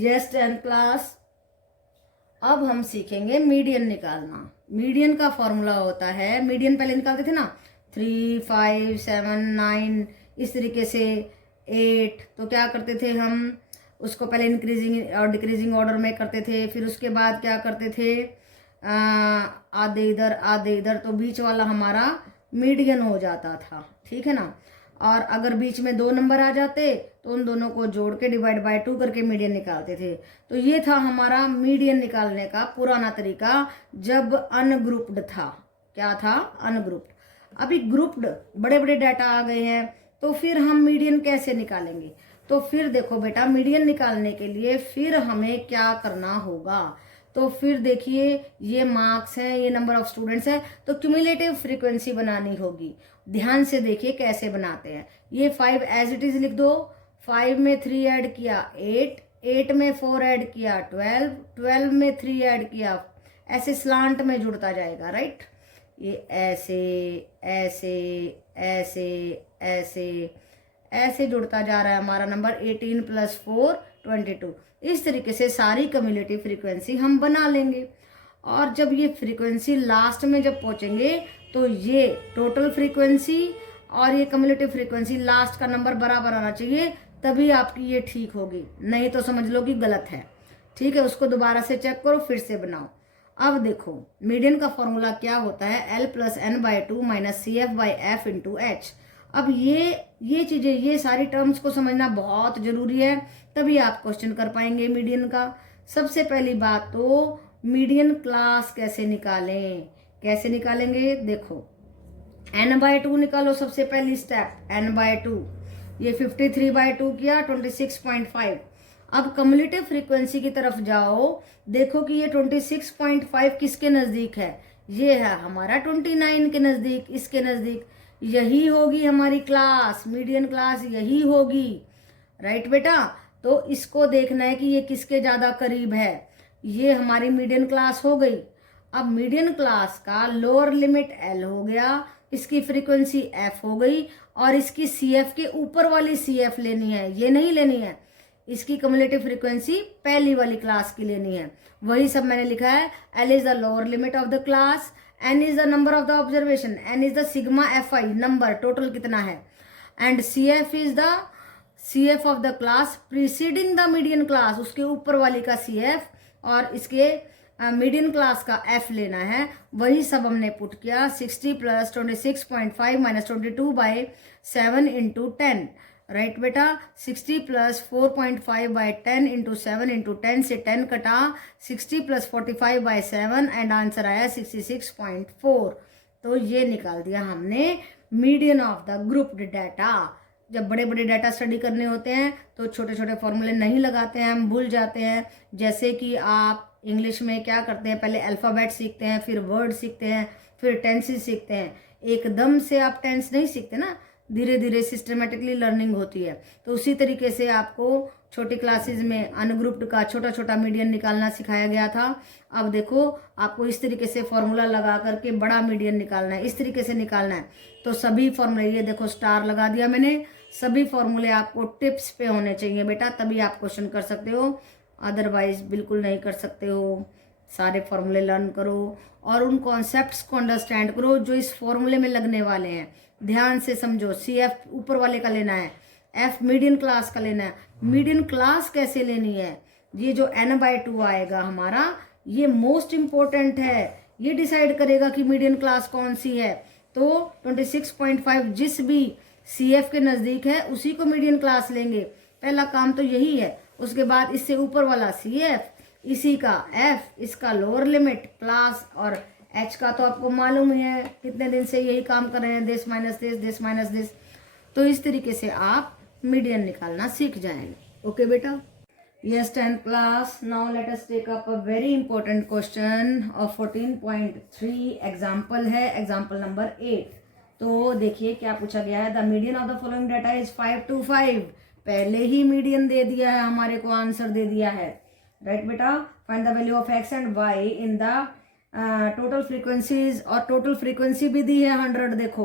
Yes 10th class. अब हम सीखेंगे मीडियन निकालना। मीडियन का फॉर्मूला होता है, मीडियन पहले निकालते थे ना 3, 5, 7, 9 इस तरीके से 8। तो क्या करते थे हम उसको पहले इंक्रीजिंग और डिक्रीजिंग ऑर्डर में करते थे। फिर उसके बाद क्या करते थे आधे इधर आधे इधर, तो बीच वाला हमारा मीडियन हो जाता था, ठीक है ना। और अगर बीच में 2 नंबर आ जाते तो उन दोनों को जोड़ के डिवाइड बाय 2 करके मीडियन निकालते थे। तो ये था हमारा मीडियन निकालने का पुराना तरीका जब अनग्रुप्ड था। क्या था? अनग्रुप्ड। अभी ग्रुप्ड बड़े बड़े डाटा आ गए हैं, तो फिर हम मीडियन कैसे निकालेंगे? तो फिर देखो बेटा, मीडियन निकालने के लिए फिर हमें क्या करना होगा? तो फिर देखिए, ये मार्क्स हैं, ये नंबर ऑफ स्टूडेंट्स है, तो क्यूमुलेटिव फ्रीक्वेंसी बनानी होगी। ध्यान से देखिए कैसे बनाते हैं। ये 5 एज इट इज लिख दो। 5 में 3 ऐड किया 8, 8 में 4 ऐड किया 12, 12 में 3 ऐड किया, ऐसे स्लांट में जुड़ता जाएगा, राइट। ये ऐसे ऐसे ऐसे ऐसे ऐसे जुड़ता जा रहा है हमारा नंबर। 18 + 4 22। इस तरीके से सारी क्यूमुलेटिव फ्रीक्वेंसी हम बना लेंगे। और जब ये फ्रीक्वेंसी लास्ट में जब पहुंचेंगे तो ये टोटल फ्रीक्वेंसी और ये क्यूमुलेटिव फ्रीक्वेंसी लास्ट का नंबर बराबर आना चाहिए, तभी आपकी ये ठीक होगी, नहीं तो समझ लो कि गलत है, ठीक है। उसको दोबारा से चेक करो, फिर से बनाओ। अब देखो मीडियन का फॉर्मूला क्या होता है, L + n/2 - CF/F × H। अब ये चीजें, ये सारी टर्म्स को समझना बहुत जरूरी है, तभी आप क्वेश्चन कर पाएंगे मीडियन का। सबसे पहली बात तो मीडियन क्लास कैसे निकालें, कैसे निकालेंगे? देखो n/2 निकालो, सबसे पहली स्टेप n/2। ये 53/2 किया 26.5। अब क्यूमुलेटिव फ्रीक्वेंसी की तरफ जाओ, देखो कि ये 26.5 किसके नजदीक है? ये है हमारा 29 के नजदीक, इसके नजदीक। यही होगी हमारी क्लास, मीडियन क्लास यही होगी, राइट बेटा। तो इसको देखना है कि ये किसके ज्यादा करीब है। ये हमारी मीडियन क्लास हो गई। अब मीडियन क्लास का लोअर लिमिट L हो गया, इसकी फ्रीक्वेंसी F हो गई, और इसकी CF के ऊपर वाली CF लेनी है, ये नहीं लेनी है। इसकी क्यूमुलेटिव फ्रीक्वेंसी पहली वाली क्लास की लेनी है। वही सब मैंने लिखा है। L is the lower limit of the class, N is the number of the observation, N is the sigma FI number total कितना है, and CF is the CF of the class preceding the median class, उसके ऊपर वाली का CF, और इसके median class का F लेना है। वही सब हमने पुट किया। 60 + 26.5 - 22/7 × 10, राइट बेटा। 60 + 4.5/10 × 7 × 10 से 10 कटा, 60 + 45/7 एंड आंसर आया 66.4। तो ये निकाल दिया हमने median of the grouped data. जब बड़े बड़े डाटा स्टडी करने होते हैं तो छोटे छोटे फॉर्मूले नहीं लगाते हैं, हम भूल जाते हैं। जैसे कि आप इंग्लिश में क्या करते हैं, पहले अल्फ़ाबेट सीखते हैं, फिर वर्ड सीखते हैं, फिर टेंसेस सीखते हैं। एकदम से आप टेंस नहीं सीखते ना, धीरे धीरे सिस्टमेटिकली लर्निंग होती है। तो उसी तरीके से आपको छोटी क्लासेस में अनग्रुप्ड का छोटा छोटा मीडियन निकालना सिखाया गया था। अब देखो आपको इस तरीके से फॉर्मूला लगा करके बड़ा मीडियन निकालना है, इस तरीके से निकालना है। तो सभी फॉर्मूले, ये देखो स्टार लगा दिया मैंने, सभी फॉर्मूले आपको टिप्स पे होने चाहिए बेटा, तभी आप क्वेश्चन कर सकते हो, अदरवाइज बिल्कुल नहीं कर सकते हो। सारे फॉर्मूले लर्न करो और उन कॉन्सेप्ट्स को अंडरस्टैंड करो जो इस फॉर्मूले में लगने वाले हैं। ध्यान से समझो। CF ऊपर वाले का लेना है, F मीडियन क्लास का लेना है। मीडियन क्लास कैसे लेनी है? ये जो n/2 आएगा हमारा, ये मोस्ट इंपॉर्टेंट है, ये डिसाइड करेगा कि मीडियन क्लास कौन सी है। तो 26.5 जिस भी CF के नजदीक है उसी को मीडियन क्लास लेंगे, पहला काम तो यही है। उसके बाद इससे ऊपर वाला CF, इसी का F, इसका लोअर लिमिट क्लास, और H का तो आपको मालूम ही है, कितने दिन से यही काम कर रहे हैं, this minus this, this minus this. तो इस तरीके से आप मीडियन निकालना सीख जाएंगे। ओके बेटा। Yes 10th class, now let us take up a very important question of 14.3 example है, एग्जाम्पल नंबर 8। तो देखिए क्या पूछा गया है। The median of the following data is 5 to 5। पहले ही मीडियन दे दिया है हमारे को, आंसर दे दिया है, राइट बेटा। Find the value of X and Y in the total frequencies, और टोटल फ्रीक्वेंसी भी दी है 100। देखो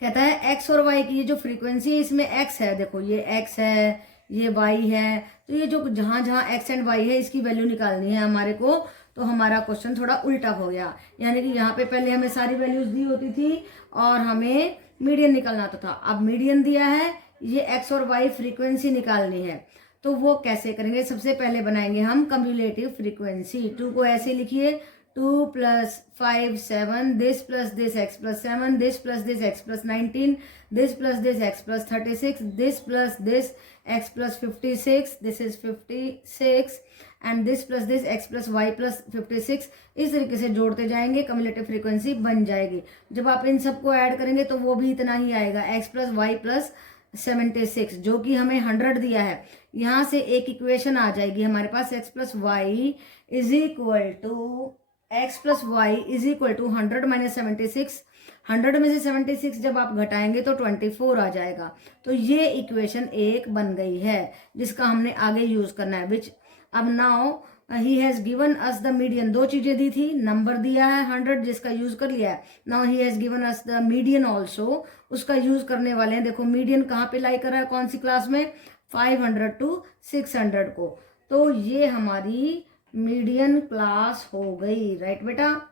कहता है X और Y की ये जो फ्रीक्वेंसी है, इसमें X है, देखो ये X है, ये y है, तो ये जो जहां जहां x एंड y है इसकी वैल्यू निकालनी है हमारे को। तो हमारा क्वेश्चन थोड़ा उल्टा हो गया, यानी कि यहाँ पे पहले हमें सारी वैल्यूज दी होती थी और हमें मीडियन निकालना होता था। अब मीडियन दिया है, ये x और y फ्रीक्वेंसी निकालनी है, तो वो कैसे करेंगे? सबसे पहले बनाएंगे हम कम्युलेटिव फ्रीक्वेंसी। 2 को ऐसे लिखिए, 2 + 5 7, this plus this x plus 7, this plus this x plus 19, this plus this x plus 36, this plus this x plus 56, this is 56 and this plus this x plus y plus 56। इस तरीके से जोड़ते जाएंगे, cumulative frequency बन जाएगी। जब आप इन सबको ऐड करेंगे तो वो भी इतना ही आएगा, x plus y plus 76, जो कि हमें 100 दिया है। यहाँ से एक इक्वेशन आ जाएगी हमारे पास, x plus y is equal to x plus y is equal to 100 - 76। 100 में से 76 जब आप घटाएंगे तो 24 आ जाएगा। तो ये इक्वेशन एक बन गई है जिसका हमने आगे यूज करना है। विच अब now he has given us the median. 2 चीजें दी थी, नंबर दिया है 100 जिसका यूज कर लिया है। Now he has given us the median also, उसका यूज करने वाले हैं। देखो मीडियन कहाँ पे लाई कर रहा है, कौन सी क्लास में? 500 to 600 को। तो ये हमारी मीडियन क्लास हो गई, राइट बेटा।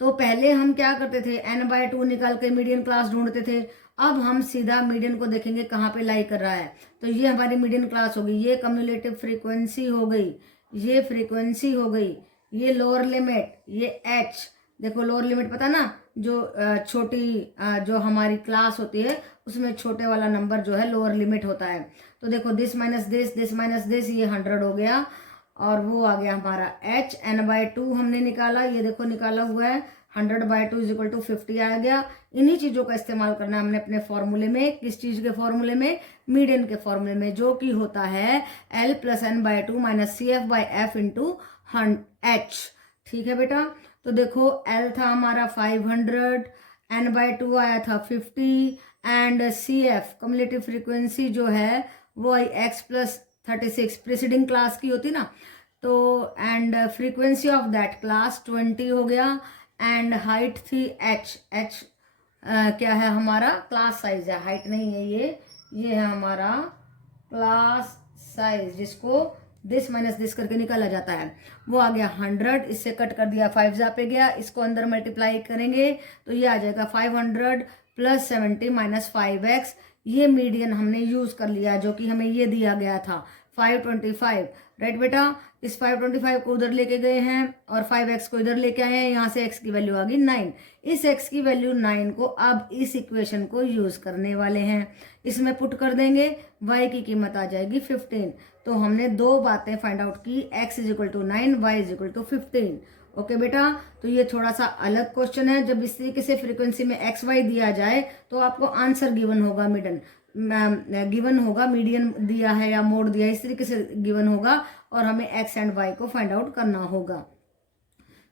तो पहले हम क्या करते थे, n/2 निकाल के मीडियन क्लास ढूंढते थे। अब हम सीधा मीडियन को देखेंगे कहाँ पे लाई कर रहा है। तो ये हमारी मीडियन क्लास हो गई, ये कम्युलेटिव फ्रीक्वेंसी हो गई, ये फ्रीक्वेंसी हो गई, ये लोअर लिमिट, ये h। देखो लोअर लिमिट पता ना, जो छोटी जो हमारी क्लास होती है उसमें छोटे वाला नंबर जो है लोअर लिमिट होता है। तो देखो दिस माइनस दिस, ये 100 हो गया और वो आ गया हमारा h। n/2 हमने निकाला, ये देखो निकाला हुआ है, 100/2 इज इक्वल टू 50 आ गया। इन्हीं चीजों का इस्तेमाल करना है हमने अपने फॉर्मूले में। किस चीज के फॉर्मूले में? मीडियन के फॉर्मूले में, जो कि होता है L + n/2 - CF/F into h। ठीक है बेटा। तो देखो L था हमारा 500, n/2 आया था 50 एंड CF कम्युलेटिव फ्रीक्वेंसी जो है वो x + 36 प्रीसीडिंग क्लास की होती ना, तो and frequency of that class 20 हो गया एंड हाइट थी h। क्या है हमारा? क्लास साइज है, हाइट नहीं है ये है हमारा क्लास साइज, जिसको दिस माइनस दिस करके निकाला जाता है। वो आ गया 100, इससे कट कर दिया, 5 जा पे गया, इसको अंदर मल्टीप्लाई करेंगे तो ये आ जाएगा 500 + 70 - 5x। ये मीडियन हमने यूज कर लिया जो कि हमें ये दिया गया था 525, राइट बेटा। इस 525 को उधर लेके गए हैं और 5x को इधर लेके आए हैं, यहाँ से x की वैल्यू आ गई 9। इस x की वैल्यू 9 को अब इस इक्वेशन को यूज करने वाले हैं, इसमें पुट कर देंगे, y की कीमत आ जाएगी 15। तो हमने 2 बातें फाइंड आउट की, x = 9, y = 15। ओके बेटा। तो ये थोड़ा सा अलग क्वेश्चन है। जब इस तरीके से फ्रीक्वेंसी में एक्स वाई दिया जाए तो आपको आंसर गिवन होगा, मीडियन दिया है या मोड दिया है, इस तरीके से गिवन होगा और हमें एक्स एंड वाई को फाइंड आउट करना होगा।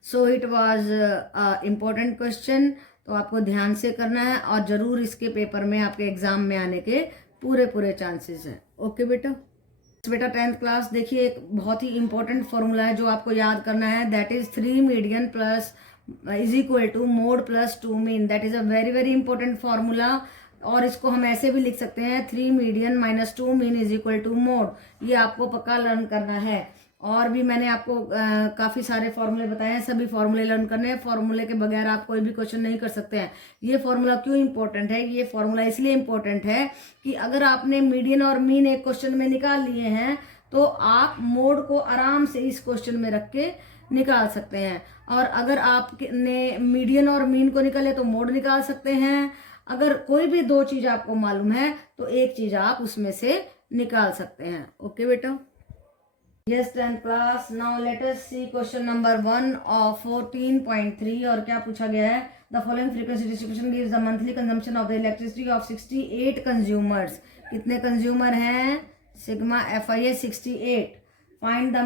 सो इट वाज इम्पोर्टेंट क्वेश्चन, तो आपको ध्यान से करना है और जरूर इसके पेपर में आपके एग्जाम में आने के पूरे चांसेस है। ओके बेटा। बेटा 10th क्लास देखिए, एक बहुत ही इंपॉर्टेंट फॉर्मूला है जो आपको याद करना है, that is 3 median plus is equal to mode plus 2 mean. That is a very important formula और इसको हम ऐसे भी लिख सकते हैं 3 median - 2 mean is equal to mode. ये आपको पक्का लर्न करना है। और भी मैंने आपको काफ़ी सारे फॉर्मूले बताए हैं, सभी फॉर्मूले लर्न करने हैं। फॉर्मूले के बगैर आप कोई भी क्वेश्चन नहीं कर सकते हैं। ये फॉर्मूला क्यों इंपॉर्टेंट है? ये फॉर्मूला इसलिए इंपॉर्टेंट है कि अगर आपने मीडियन और मीन एक क्वेश्चन में निकाल लिए हैं तो आप मोड को आराम से इस क्वेश्चन में रख के निकाल सकते हैं। और अगर आपने मीडियन और मीन को निकाले तो मोड निकाल सकते हैं। अगर कोई भी 2 चीज आपको मालूम है तो एक चीज आप उसमें से निकाल सकते हैं। ओके बेटा। Yes, 10th class. Now let us see question number 1 of 14.3 और क्या पूछा गया है? The following frequency distribution gives the monthly consumption of the electricity of 68 consumers. कितने कंज्यूमर हैं? Sigma FIA 68. Find the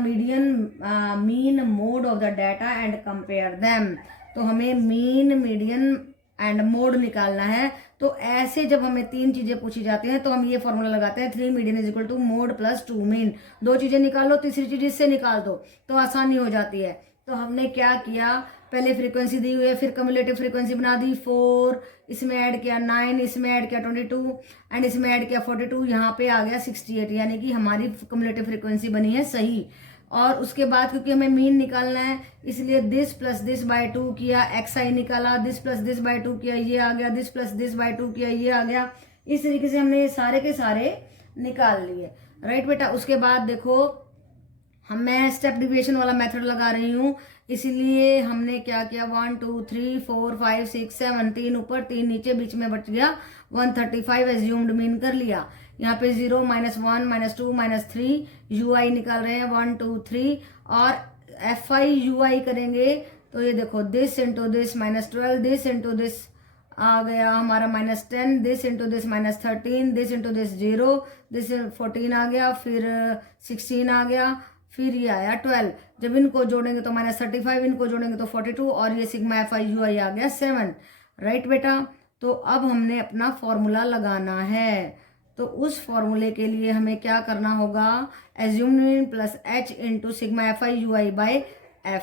mean mode of the data and compare them. तो हमें mean, median and mode निकालना है। तो ऐसे जब हमें 3 चीजें पूछी जाती हैं तो हम ये फॉर्मूला लगाते हैं 3 median is equal to mode plus 2 mean. 2 चीजें निकालो, तीसरी चीज इससे निकाल दो तो आसानी हो जाती है। तो हमने क्या किया, पहले फ्रीक्वेंसी दी हुई है, फिर कम्युलेटिव फ्रीक्वेंसी बना दी 4, इसमें ऐड किया 9, इसमें ऐड किया 22 एंड इसमें ऐड किया 42, यहाँ पे आ गया 68, यानी कि हमारी कम्युलेटिव फ्रीक्वेंसी बनी है सही। और उसके बाद क्योंकि हमें मीन निकालना है इसलिए दिस प्लस दिस बाय 2 किया, एक्स आई निकाला, दिस प्लस दिस बाय 2 किया, ये आ गया, दिस प्लस दिस बाय 2 किया, ये आ गया। इस तरीके से हमने ये सारे के सारे निकाल लिए, राइट बेटा। उसके बाद देखो मैं स्टेप डिविएशन वाला मेथड लगा रही हूँ, इसलिए हमने क्या किया 1 2 3 4 5 6 7, 3 ऊपर 3 नीचे, बीच में बच गया 135, एज्यूम्ड मीन कर लिया। यहाँ पे 0 -1 -2 -3 ui निकाल रहे हैं 1 2 3, और fi ui करेंगे तो ये देखो this into this -12, this into this आ गया हमारा -10, this into this -13, this into this 0, this 14 आ गया, फिर 16 आ गया, फिर ये आया 12। जब इनको जोड़ेंगे तो -35, इनको जोड़ेंगे तो 42, और ये सिग्मा fi ui आ गया 7, राइट बेटा। तो अब हमने अपना फॉर्मूला लगाना है, तो उस फॉर्मूले के लिए हमें क्या करना होगा, assumed mean plus h into sigma fi ui by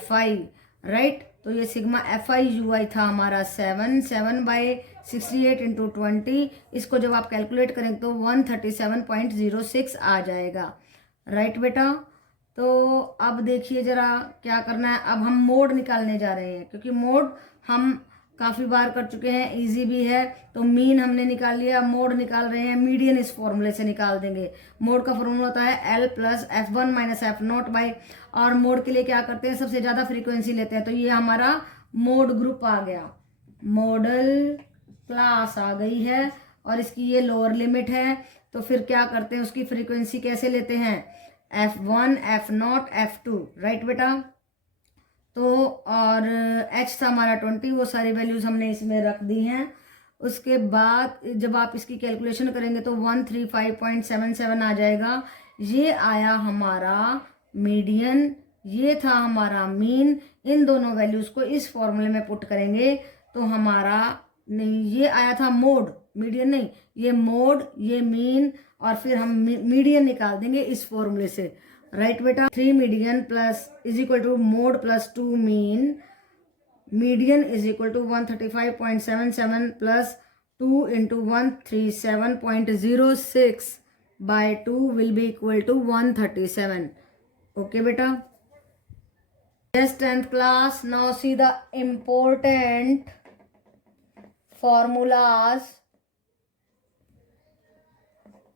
fi, right. तो ये सिग्मा fi ui था हमारा 7 बाय 68 इंटू 20, इसको जब आप कैलकुलेट करेंगे तो 137.06 आ जाएगा, राइट बेटा। तो अब देखिए जरा क्या करना है, अब हम मोड निकालने जा रहे हैं, क्योंकि मोड हम काफ़ी बार कर चुके हैं, इजी भी है। तो मीन हमने निकाल लिया, मोड निकाल रहे हैं, मीडियन इस फॉर्मूले से निकाल देंगे। मोड का फॉर्मूला होता है L प्लस F1 माइनस F0 बाई, और मोड के लिए क्या करते हैं, सबसे ज़्यादा फ्रीक्वेंसी लेते हैं। तो ये हमारा मोड ग्रुप आ गया, मॉडल क्लास आ गई है, और इसकी ये लोअर लिमिट है। तो फिर क्या करते हैं, उसकी फ्रीक्वेंसी कैसे लेते हैं, F1 F0 F2, राइट बेटा। तो और h था हमारा 20, वो सारी वैल्यूज हमने इसमें रख दी हैं। उसके बाद जब आप इसकी कैलकुलेशन करेंगे तो 135.77 आ जाएगा। ये आया हमारा मीडियन, ये था हमारा मीन। इन दोनों वैल्यूज को इस फॉर्मूले में पुट करेंगे तो हमारा नहीं, ये आया था मोड, मीडियन नहीं, ये मोड, ये मीन, और फिर हम मीडियन निकाल देंगे इस फॉर्मूले से, राइट बेटा। 3 median plus is equal to mode plus 2 mean, median is equal to 135.77 plus 2 into 137.06 by 2 will be equal to 137, okay बेटा। Yes, 10th class, now see the important formulas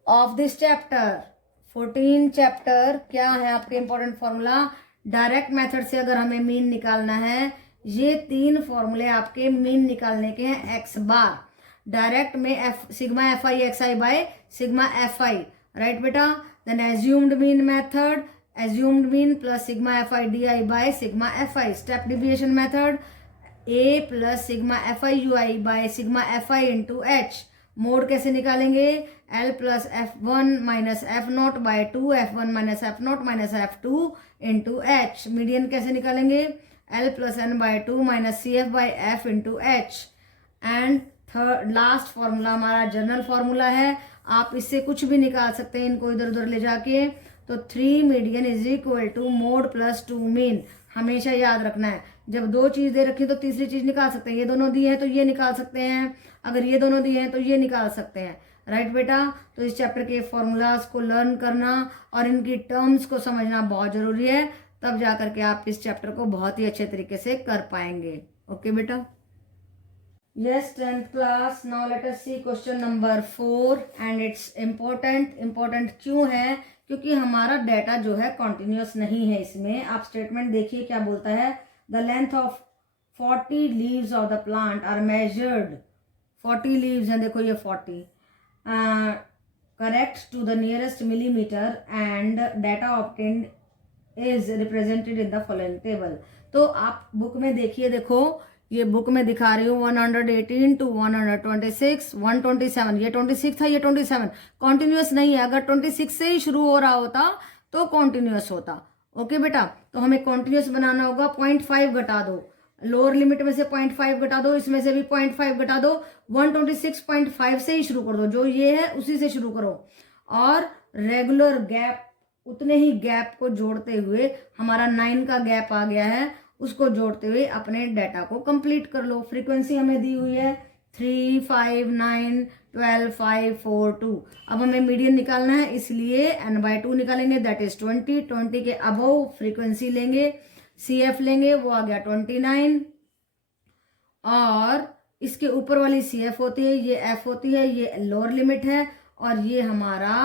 of this chapter। 14 chapter क्या है आपके important formula. Direct method से अगर हमें mean निकालना है, ये 3 फॉर्मूले आपके मीन निकालने के हैं एक्स बार। डायरेक्ट में sigma F I X I by sigma F I, right बेटा। Then assumed mean method, assumed mean plus sigma F I D I by sigma F I. Step deviation method, A plus sigma F I U I by sigma F I into H. Mode कैसे निकालेंगे, L प्लस F1 minus F0 by 2, F1 minus F0 minus F2 into H. Median कैसे निकालेंगे, L plus N by 2 minus CF by F into h. And third last formula हमारा general formula है, आप इससे कुछ भी निकाल सकते हैं इनको इधर उधर ले जाके। तो 3 median is equal to mode plus 2 mean. हमेशा याद रखना है, जब 2 चीज दे रखी तो तीसरी चीज निकाल सकते हैं। ये दोनों दिए हैं तो ये निकाल सकते हैं, अगर ये दोनों दिए हैं तो ये निकाल सकते हैं, राइट बेटा। तो इस चैप्टर के फॉर्मूलाज को लर्न करना और इनकी टर्म्स को समझना बहुत जरूरी है, तब जाकर के आप इस चैप्टर को बहुत ही अच्छे तरीके से कर पाएंगे, ओके बेटा। Yes 10th class, now let us see question number 4 and it's important. Important क्यों है, क्योंकि हमारा डाटा जो है कॉन्टिन्यूस नहीं है। इसमें आप स्टेटमेंट देखिए क्या बोलता है, the length of 40 leaves of the plant are measured. 40 leaves हैं, देखो ये 40, correct to the nearest millimetre and data obtained is represented in the following table. तो आप बुक में देखिए, देखो ये बुक में दिखा रही हूँ 118 to 126, 127, ये 26 था, ये 27, कॉन्टिन्यूस नहीं है। अगर 26 से ही शुरू हो रहा होता तो कॉन्टिन्यूस होता, ओके बेटा। तो हमें कॉन्टिन्यूस बनाना होगा, 0.5 घटा दो, लोअर लिमिट में से 0.5 घटा दो, इसमें से भी 0.5 घटा दो, 126.5 से ही शुरू कर दो, जो ये है उसी से शुरू करो। और रेगुलर गैप, उतने ही गैप को जोड़ते हुए हमारा 9 का गैप आ गया है, उसको जोड़ते हुए अपने डाटा को कंप्लीट कर लो। फ्रीक्वेंसी हमें दी हुई है 3, 5, 9, 12, 5, 4, 2। अब हमें मीडियन निकालना है, इसलिए n/2 निकालेंगे, दैट इज 20। 20 के अबव फ्रीक्वेंसी लेंगे, CF लेंगे, वो आ गया 29। और इसके ऊपर वाली CF होती है, ये F होती है, ये लोअर लिमिट है, और ये हमारा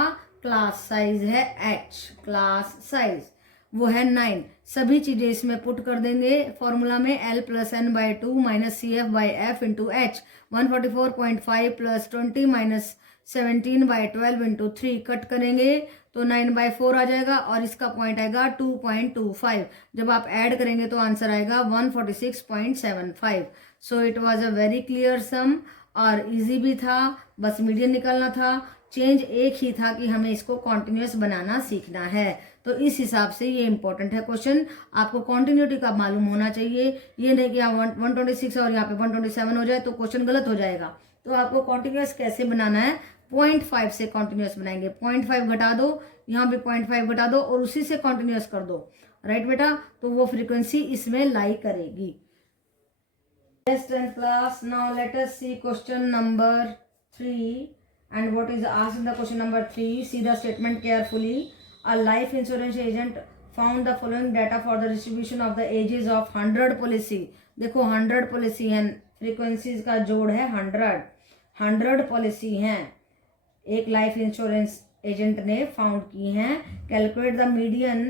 क्लास साइज है H। क्लास साइज वो है 9। सभी चीजें इसमें पुट कर देंगे फॉर्मूला में, L + n/2 - CF/F × H। 144.5 + 20 - 17/12 × 3 cut करेंगे तो 9/4 आ जाएगा, और इसका पॉइंट आएगा 2.25। जब आप ऐड करेंगे तो आंसर आएगा 146.75। So it was a very clear sum, और इजी भी था, बस मीडियन निकालना था। चेंज एक ही था कि हमें इसको कॉन्टिन्यूस बनाना सीखना है। तो इस हिसाब से ये इंपॉर्टेंट है क्वेश्चन, आपको कॉन्टिन्यूटी का मालूम होना चाहिए। ये नहीं कि यहाँ 126 और यहाँ पे 127 हो जाए तो क्वेश्चन गलत हो जाएगा। तो आपको कॉन्टिन्यूस कैसे बनाना है, 0.5 से कॉन्टिन्यूस बनाएंगे। 0.5 घटा दो, यहाँ पे 0.5 घटा दो, और उसी से कॉन्टिन्यूस कर दो, राइट बेटा। तो वो फ्रीक्वेंसी इसमें लाई करेगी। Yes, 10th class. Now let us see question number 3 and what is asked in the question number 3. See the statement carefully. A life insurance agent found the following data for the distribution of the ages of 100 policy. देखो 100 policy है, frequencies का जोड़ है 100 policy हैं, एक life insurance agent ने found की हैं। Calculate the median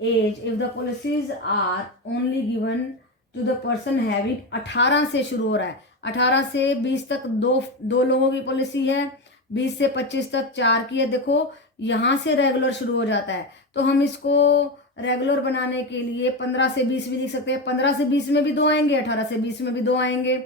age if the policies are only given to the person having. 18 से शुरू हो रहा है, 18 से 20 तक दो लोगों की पॉलिसी है, 20 से 25 तक 4 की है। देखो यहाँ से रेगुलर शुरू हो जाता है, तो हम इसको रेगुलर बनाने के लिए 15 से 20 भी लिख सकते हैं। 15 से 20 में भी 2 आएंगे, 18 से 20 में भी 2 आएंगे,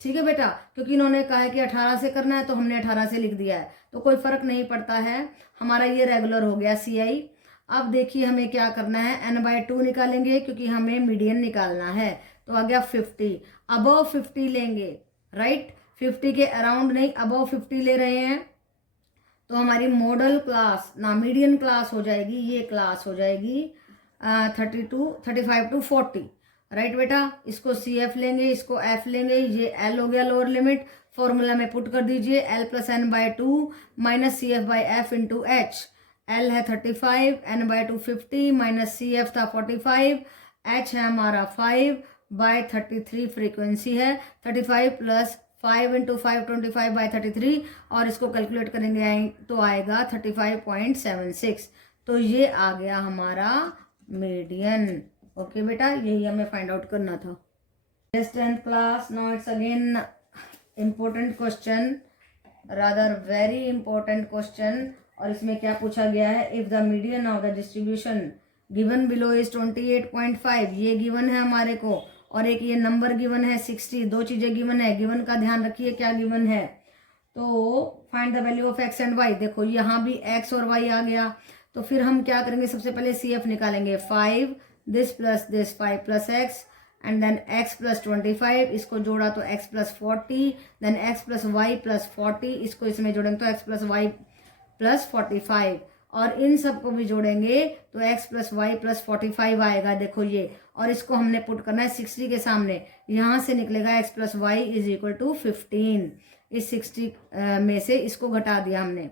ठीक है बेटा। क्योंकि इन्होंने कहा है कि 18 से करना है, तो हमने 18 से लिख दिया है, तो कोई फर्क नहीं पड़ता है, हमारा ये रेगुलर हो गया CI। अब देखिए हमें क्या करना है, n/2 निकालेंगे क्योंकि हमें मीडियन निकालना है, तो आ गया 50। अबव 50 लेंगे, राइट, 50 के अराउंड नहीं, अबव 50 ले रहे हैं, तो हमारी मॉडल क्लास ना मीडियन क्लास हो जाएगी, ये क्लास हो जाएगी 35 to 40, राइट बेटा। इसको CF लेंगे, इसको F लेंगे, ये L हो गया लोअर लिमिट, फॉर्मूला में पुट कर दीजिए, L + n/2 - CF/F × H। L है 35, n/2 50 - CF था 45, H है हमारा 5/33 फ्रीक्वेंसी है, 35 + 5 × 5 25/33, और इसको कैलकुलेट करेंगे तो आएगा 35.76। तो ये आ गया हमारा मीडियन। ओके बेटा, यही हमें फाइंड आउट करना था। 10th class. Now it's again important question, rather very important question। और इसमें क्या पूछा गया है, if the median of the distribution given below is 28.5, ये गिवन है हमारे को, और एक ये नंबर गिवन है 60, दो चीजें गिवन है। गिवन का ध्यान रखिए क्या गिवन है, तो find the value of x and y। देखो यहाँ भी x और y आ गया, तो फिर हम क्या करेंगे, सबसे पहले CF निकालेंगे, 5 this plus this 5 + x and then x + 25, इसको जोड़ा तो x + 40, देन x + y + 40, इसको इसमें जोड़ेंगे तो x + y + 45, और इन सबको भी जोड़ेंगे तो x + y + 45 आएगा। देखो ये, और इसको हमने पुट करना है 60 के सामने, यहाँ से निकलेगा x + y = 15। इस 60 में से इसको घटा दिया हमने।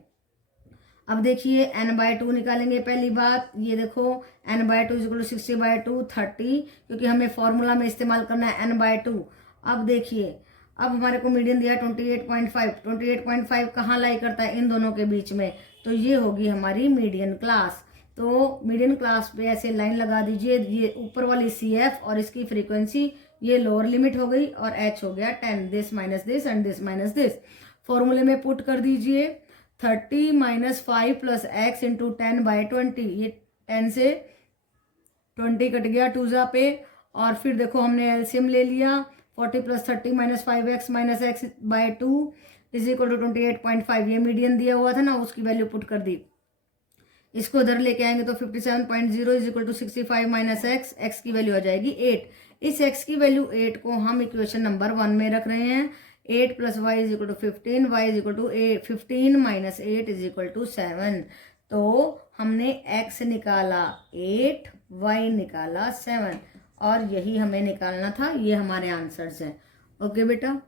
अब देखिए n/2 निकालेंगे। पहली बात ये देखो, n/2 = 60/2 30, क्योंकि हमें फॉर्मूला में इस्तेमाल करना है n/2। अब देखिए, अब हमारे को मीडियन दिया 28.5, 28.5 कहाँ लाई करता है, इन दोनों के बीच में, तो ये होगी हमारी मीडियन क्लास। तो मीडियन क्लास पे ऐसे लाइन लगा दीजिए, ये ऊपर वाली CF और इसकी फ्रीक्वेंसी ये लोअर लिमिट हो गई, और H हो गया 10, this minus this and this minus this. फॉर्मूले में पुट कर दीजिए 30 - 5 + x × 10/20, ये 10 से 20 कट गया 2 पे, और फिर देखो हमने एलसीएम ले लिया, 40 + 30 - 5x - x/2 = 28.5। ये मीडियन दिया हुआ था ना, उसकी वैल्यू पुट कर दी। इसको उधर लेके आएंगे तो 57.0 = 65 - x, x की वैल्यू आ जाएगी 8। इस x की वैल्यू 8 को हम इक्वेशन नंबर 1 में रख रहे हैं। 8 + y = 15, y = 15 - 8 = 7। तो हमने x निकाला 8, y निकाला 7, और यही हमें निकालना था। ये हमारे आंसर्स हैं। ओके बेटा।